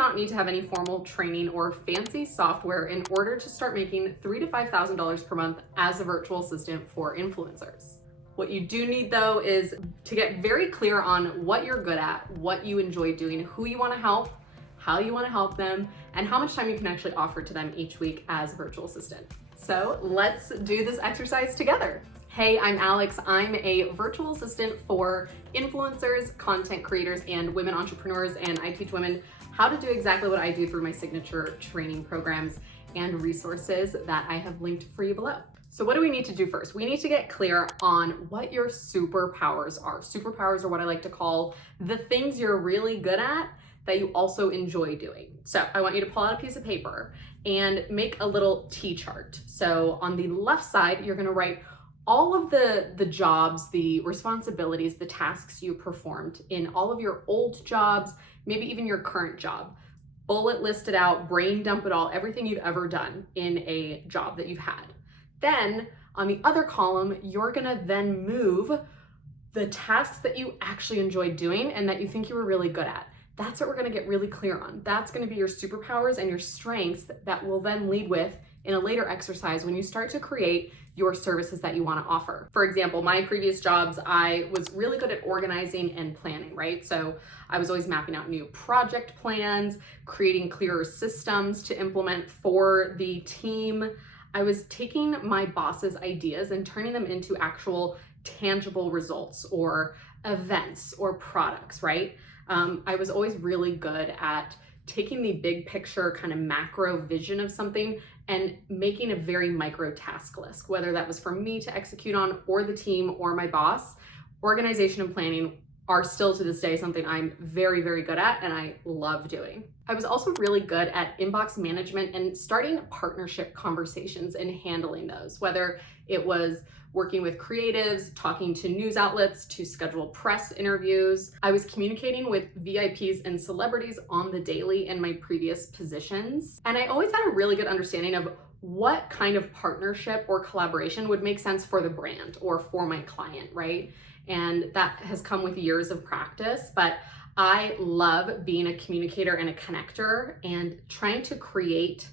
not need to have any formal training or fancy software in order to start making $3,000 to $5,000 per month as a virtual assistant for influencers. What you do need though is to get very clear on what you're good at, what you enjoy doing, who you want to help, how you want to help them, and how much time you can actually offer to them each week as a virtual assistant. So let's do this exercise together. Hey, I'm Alex. I'm a virtual assistant for influencers, content creators, and women entrepreneurs, and I teach women how to do exactly what I do through my signature training programs and resources that I have linked for you below. So what do we need to do first? We need to get clear on what your superpowers are. Superpowers are what I like to call the things you're really good at that you also enjoy doing. So I want you to pull out a piece of paper and make a little T-chart. So on the left side, you're gonna write all of the jobs, the responsibilities, the tasks you performed in all of your old jobs, maybe even your current job. Bullet list it out, brain dump it all, everything you've ever done in a job that you've had. Then on the other column, you're gonna then move the tasks that you actually enjoyed doing and that you think you were really good at. That's what we're gonna get really clear on. That's gonna be your superpowers and your strengths that will then lead with in a later exercise when you start to create your services that you want to offer. For example, my previous jobs, I was really good at organizing and planning, right? So I was always mapping out new project plans, creating clearer systems to implement for the team. I was taking my boss's ideas and turning them into actual tangible results or events or products, right? I was always really good at taking the big picture kind of macro vision of something and making a very micro task list, whether that was for me to execute on or the team or my boss. Organization and planning are still to this day something I'm very, very good at and I love doing. I was also really good at inbox management and starting partnership conversations and handling those, whether it was working with creatives, talking to news outlets, to schedule press interviews. I was communicating with VIPs and celebrities on the daily in my previous positions. And I always had a really good understanding of what kind of partnership or collaboration would make sense for the brand or for my client, right? And that has come with years of practice, but I love being a communicator and a connector and trying to create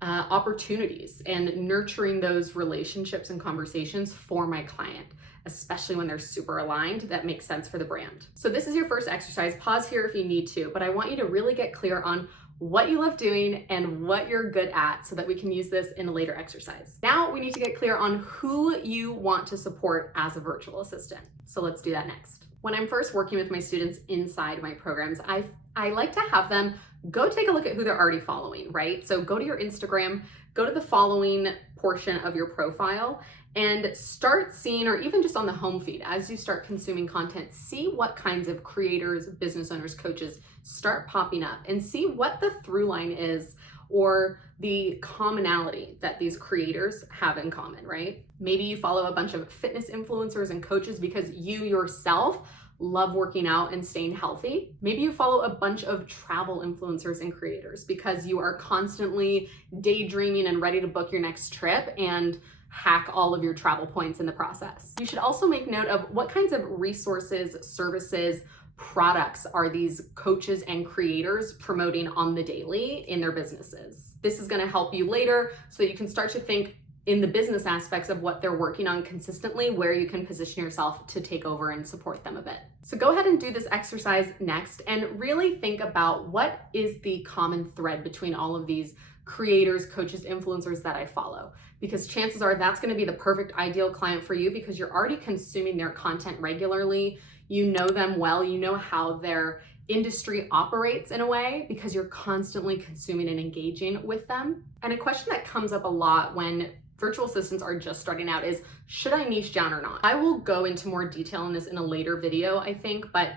opportunities and nurturing those relationships and conversations for my client, especially when they're super aligned, that makes sense for the brand. So this is your first exercise. Pause here if you need to, but I want you to really get clear on what you love doing and what you're good at so that we can use this in a later exercise. Now we need to get clear on who you want to support as a virtual assistant. So let's do that next. When I'm first working with my students inside my programs, I like to have them go take a look at who they're already following, right? So go to your Instagram, go to the following portion of your profile and start seeing, or even just on the home feed, as you start consuming content, see what kinds of creators, business owners, coaches start popping up and see what the through line is or the commonality that these creators have in common, right? Maybe you follow a bunch of fitness influencers and coaches because you yourself love working out and staying healthy. Maybe you follow a bunch of travel influencers and creators because you are constantly daydreaming and ready to book your next trip and hack all of your travel points in the process. You should also make note of what kinds of resources, services, products are these coaches and creators promoting on the daily in their businesses. This is going to help you later so that you can start to think in the business aspects of what they're working on consistently, where you can position yourself to take over and support them a bit. So go ahead and do this exercise next and really think about what is the common thread between all of these creators, coaches, influencers that I follow, because chances are that's going to be the perfect ideal client for you because you're already consuming their content regularly. You know them well, you know how their industry operates in a way because you're constantly consuming and engaging with them. And a question that comes up a lot when virtual assistants are just starting out is, should I niche down or not? I will go into more detail on this in a later video, I think, but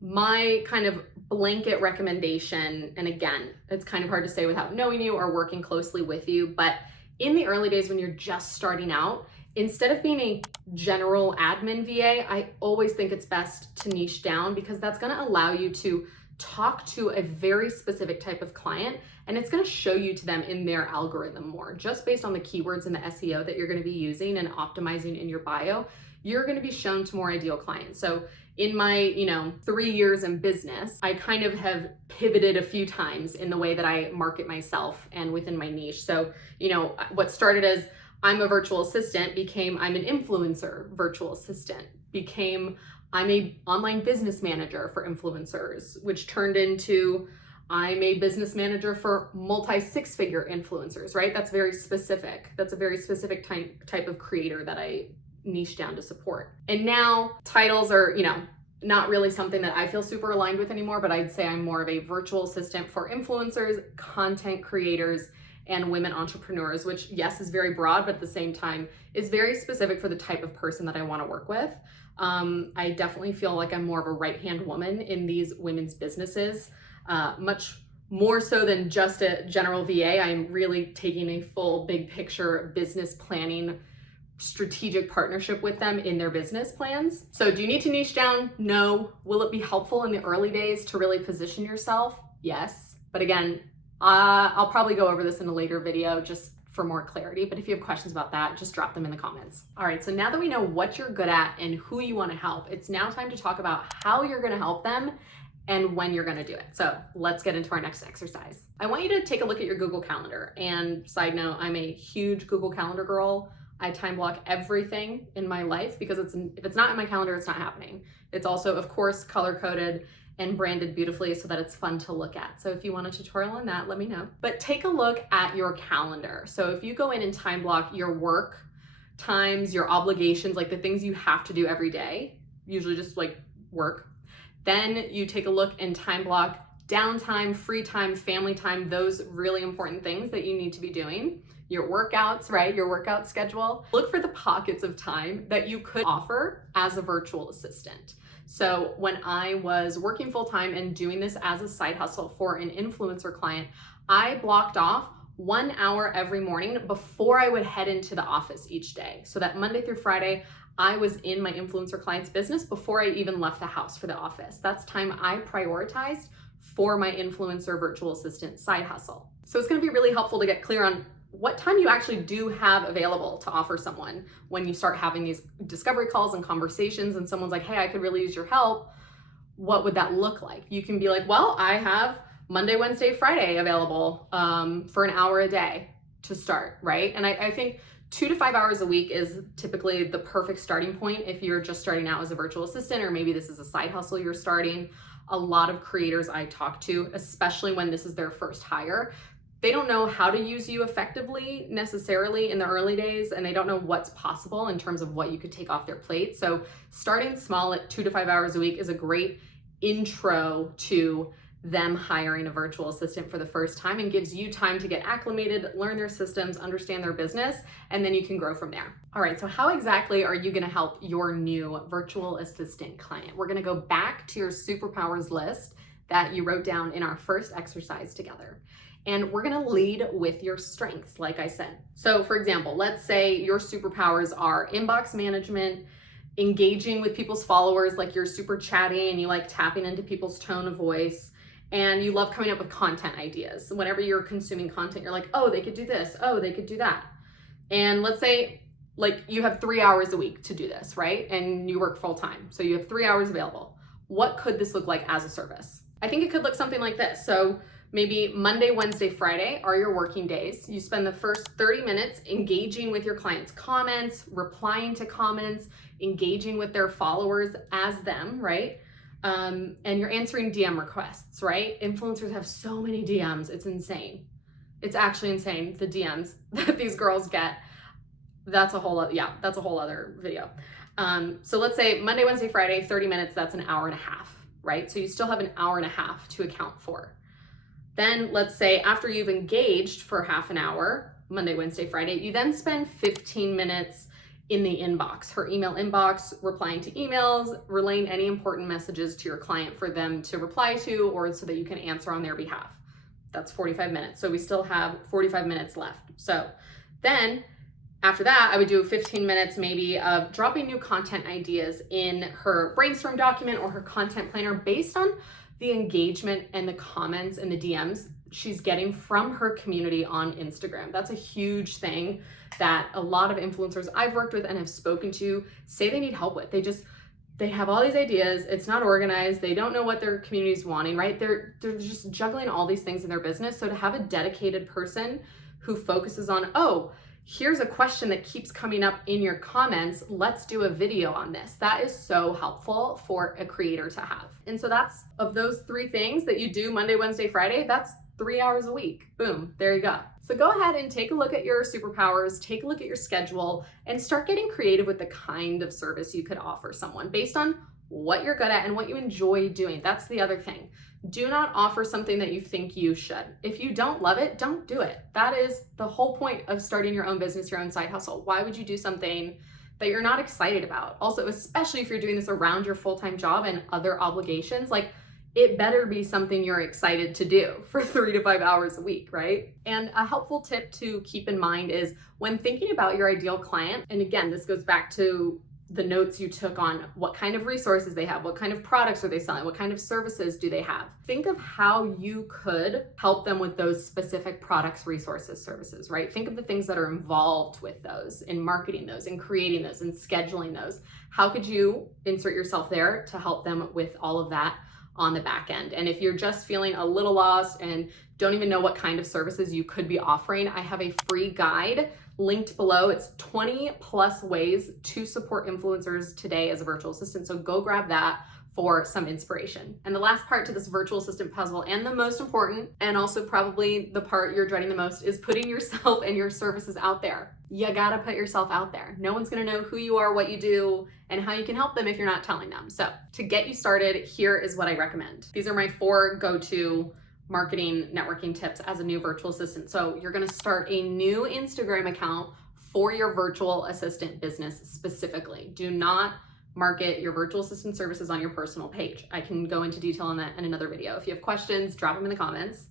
my kind of blanket recommendation, and again, it's kind of hard to say without knowing you or working closely with you, but in the early days when you're just starting out, instead of being a general admin VA, I always think it's best to niche down because that's gonna allow you to talk to a very specific type of client and it's gonna show you to them in their algorithm more. Just based on the keywords and the SEO that you're gonna be using and optimizing in your bio, you're gonna be shown to more ideal clients. So in my, 3 years in business, I kind of have pivoted a few times in the way that I market myself and within my niche. So, what started as I'm a virtual assistant became I'm an influencer virtual assistant, became I'm a online business manager for influencers, which turned into I'm a business manager for multi-six-figure influencers, right? That's very specific. That's a very specific type of creator that I niche down to support. And now titles are, not really something that I feel super aligned with anymore, but I'd say I'm more of a virtual assistant for influencers, content creators, and women entrepreneurs, which yes, is very broad, but at the same time is very specific for the type of person that I want to work with. I definitely feel like I'm more of a right-hand woman in these women's businesses, much more so than just a general VA. I'm really taking a full big picture business planning strategic partnership with them in their business plans. So do you need to niche down? No. Will it be helpful in the early days to really position yourself? Yes. But again, I'll probably go over this in a later video just for more clarity, but if you have questions about that, just drop them in the comments. All right, so now that we know what you're good at and who you want to help, it's now time to talk about how you're going to help them and when you're going to do it. So let's get into our next exercise. I want you to take a look at your Google Calendar. And side note, I'm a huge Google Calendar girl. I time block everything in my life because if it's not in my calendar, it's not happening. It's also, of course, color coded and branded beautifully so that it's fun to look at. So if you want a tutorial on that, let me know. But take a look at your calendar. So if you go in and time block your work times, your obligations, like the things you have to do every day, usually just like work, then you take a look and time block downtime, free time, family time, those really important things that you need to be doing. Your workouts, right? Your workout schedule. Look for the pockets of time that you could offer as a virtual assistant. So when I was working full-time and doing this as a side hustle for an influencer client, I blocked off 1 hour every morning before I would head into the office each day. So that Monday through Friday, I was in my influencer client's business before I even left the house for the office. That's time I prioritized for my influencer virtual assistant side hustle. So it's gonna be really helpful to get clear on what time you actually do have available to offer someone when you start having these discovery calls and conversations and someone's like, hey, I could really use your help. What would that look like? You can be like, well, I have Monday, Wednesday, Friday available for an hour a day to start, right? And I think 2 to 5 hours a week is typically the perfect starting point if you're just starting out as a virtual assistant, or maybe this is a side hustle you're starting. A lot of creators I talk to, especially when this is their first hire, they don't know how to use you effectively necessarily in the early days, and they don't know what's possible in terms of what you could take off their plate. So starting small at 2 to 5 hours a week is a great intro to them hiring a virtual assistant for the first time and gives you time to get acclimated, learn their systems, understand their business, and then you can grow from there. All right, so how exactly are you gonna help your new virtual assistant client? We're gonna go back to your superpowers list that you wrote down in our first exercise together. And we're gonna lead with your strengths, like I said. So for example, let's say your superpowers are inbox management, engaging with people's followers, like you're super chatty and you like tapping into people's tone of voice, and you love coming up with content ideas. Whenever you're consuming content, you're like, oh, they could do this, oh, they could do that. And let's say like you have 3 hours a week to do this, right? And you work full time, so you have 3 hours available. What could this look like as a service? I think it could look something like this. So maybe Monday, Wednesday, Friday are your working days. You spend the first 30 minutes engaging with your clients' comments, replying to comments, engaging with their followers as them, right? And you're answering DM requests, right? Influencers have so many DMs, it's insane. It's actually insane, the DMs that these girls get. That's a whole other video. So let's say Monday, Wednesday, Friday, 30 minutes, that's an hour and a half, right? So you still have an hour and a half to account for. Then let's say after you've engaged for half an hour, Monday, Wednesday, Friday, you then spend 15 minutes in the inbox, her email inbox, replying to emails, relaying any important messages to your client for them to reply to, or so that you can answer on their behalf. That's 45 minutes. So we still have 45 minutes left. So then after that, I would do 15 minutes maybe of dropping new content ideas in her brainstorm document or her content planner based on the engagement and the comments and the DMs she's getting from her community on Instagram. That's a huge thing that a lot of influencers I've worked with and have spoken to say they need help with. they have all these ideas, it's not organized, they don't know what their community's wanting, right? They're just juggling all these things in their business. So to have a dedicated person who focuses on, oh, here's a question that keeps coming up in your comments, let's do a video on this. That is so helpful for a creator to have. And so that's, of those 3 things that you do Monday, Wednesday, Friday, that's 3 hours a week. Boom, there you go. So go ahead and take a look at your superpowers, take a look at your schedule, and start getting creative with the kind of service you could offer someone based on what you're good at and what you enjoy doing. That's the other thing. Do not offer something that you think you should. If you don't love it, don't do it. That is the whole point of starting your own business, your own side hustle. Why would you do something that you're not excited about? Also, especially if you're doing this around your full-time job and other obligations, like, it better be something you're excited to do for 3 to 5 hours a week, right? And a helpful tip to keep in mind is when thinking about your ideal client, and again, this goes back to the notes you took on what kind of resources they have, what kind of products are they selling, what kind of services do they have. Think of how you could help them with those specific products, resources, services, right? Think of the things that are involved with those, in marketing those, in creating those, in scheduling those. How could you insert yourself there to help them with all of that on the back end? And if you're just feeling a little lost and don't even know what kind of services you could be offering, I have a free guide linked below. It's 20+ ways to support influencers today as a virtual assistant. So go grab that for some inspiration. And the last part to this virtual assistant puzzle, and the most important, and also probably the part you're dreading the most, is putting yourself and your services out there. You gotta put yourself out there. No one's gonna know who you are, what you do, and how you can help them if you're not telling them. So to get you started, here is what I recommend. These are my 4 go-to marketing networking tips as a new virtual assistant. So you're gonna start a new Instagram account for your virtual assistant business specifically. Do not market your virtual assistant services on your personal page. I can go into detail on that in another video. If you have questions, drop them in the comments.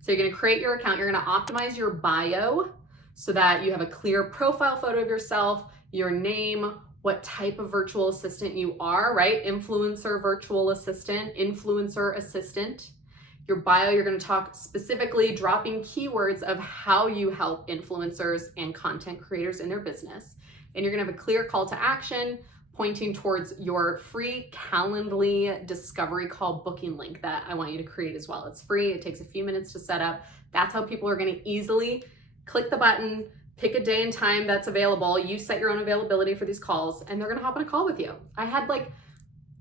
So you're gonna create your account, you're gonna optimize your bio so that you have a clear profile photo of yourself, your name, what type of virtual assistant you are, right? Influencer virtual assistant, influencer assistant. Your bio, you're gonna talk specifically, dropping keywords of how you help influencers and content creators in their business. And you're gonna have a clear call to action pointing towards your free Calendly discovery call booking link that I want you to create as well. It's free, it takes a few minutes to set up. That's how people are gonna easily click the button, pick a day and time that's available. You set your own availability for these calls, and they're gonna hop on a call with you. I had like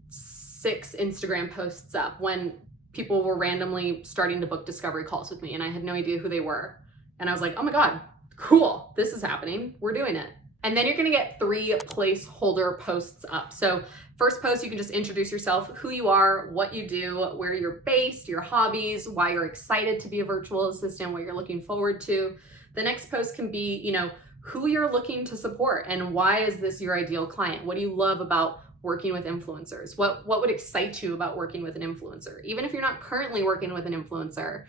6 Instagram posts up when people were randomly starting to book discovery calls with me, and I had no idea who they were. And I was like, oh my God, cool, this is happening, we're doing it. And then you're gonna get 3 placeholder posts up. So first post, you can just introduce yourself, who you are, what you do, where you're based, your hobbies, why you're excited to be a virtual assistant, what you're looking forward to. The next post can be, you know, who you're looking to support and why is this your ideal client? What do you love about working with influencers? What would excite you about working with an influencer? Even if you're not currently working with an influencer,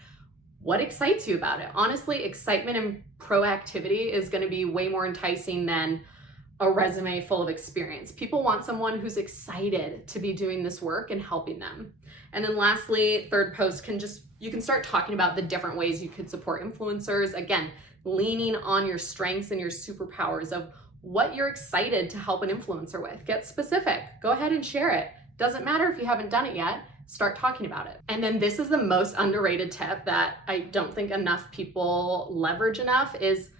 what excites you about it? Honestly, excitement and proactivity is gonna be way more enticing than a resume full of experience. People want someone who's excited to be doing this work and helping them. And then lastly, third post you can start talking about the different ways you could support influencers. Again, leaning on your strengths and your superpowers of what you're excited to help an influencer with. Get specific, go ahead and share it. Doesn't matter if you haven't done it yet, start talking about it. And then this is the most underrated tip that I don't think enough people leverage enough is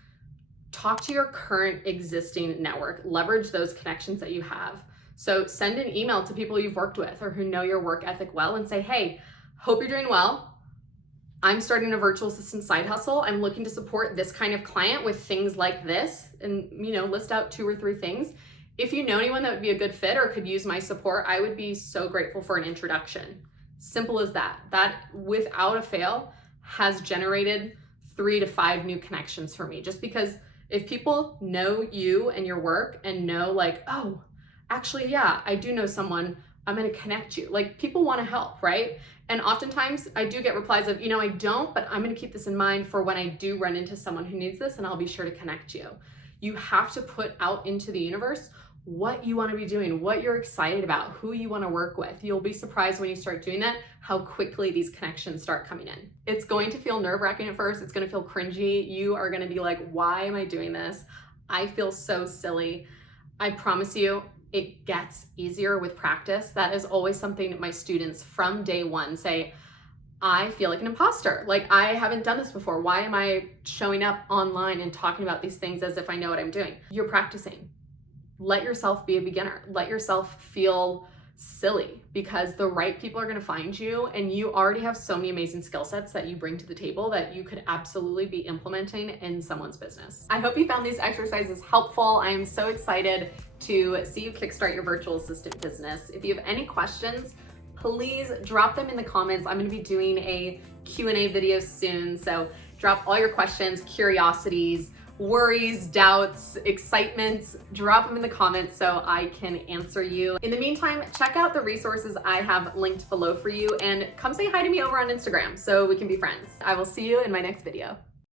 talk to your current existing network, leverage those connections that you have. So send an email to people you've worked with or who know your work ethic well and say, hey, hope you're doing well. I'm starting a virtual assistant side hustle. I'm looking to support this kind of client with things like this, and list out 2 or 3 things. If you know anyone that would be a good fit or could use my support, I would be so grateful for an introduction. Simple as that. That, without a fail, has generated 3 to 5 new connections for me. Just because if people know you and your work and know like, oh, actually, yeah, I do know someone, I'm gonna connect you. Like, people wanna help, right? And oftentimes I do get replies of, I don't, but I'm gonna keep this in mind for when I do run into someone who needs this, and I'll be sure to connect you. You have to put out into the universe what you wanna be doing, what you're excited about, who you wanna work with. You'll be surprised when you start doing that, how quickly these connections start coming in. It's going to feel nerve-wracking at first. It's gonna feel cringy. You are gonna be like, why am I doing this? I feel so silly. I promise you, it gets easier with practice. That is always something that my students from day one say, I feel like an imposter. Like, I haven't done this before. Why am I showing up online and talking about these things as if I know what I'm doing? You're practicing. Let yourself be a beginner. Let yourself feel silly, because the right people are going to find you, and you already have so many amazing skill sets that you bring to the table that you could absolutely be implementing in someone's business. I hope you found these exercises helpful. I am so excited to see you kickstart your virtual assistant business. If you have any questions, please drop them in the comments. I'm going to be doing a Q&A video soon, so drop all your questions, curiosities, worries, doubts, excitements, drop them in the comments so I can answer you. In the meantime, check out the resources I have linked below for you, and come say hi to me over on Instagram so we can be friends. I will see you in my next video.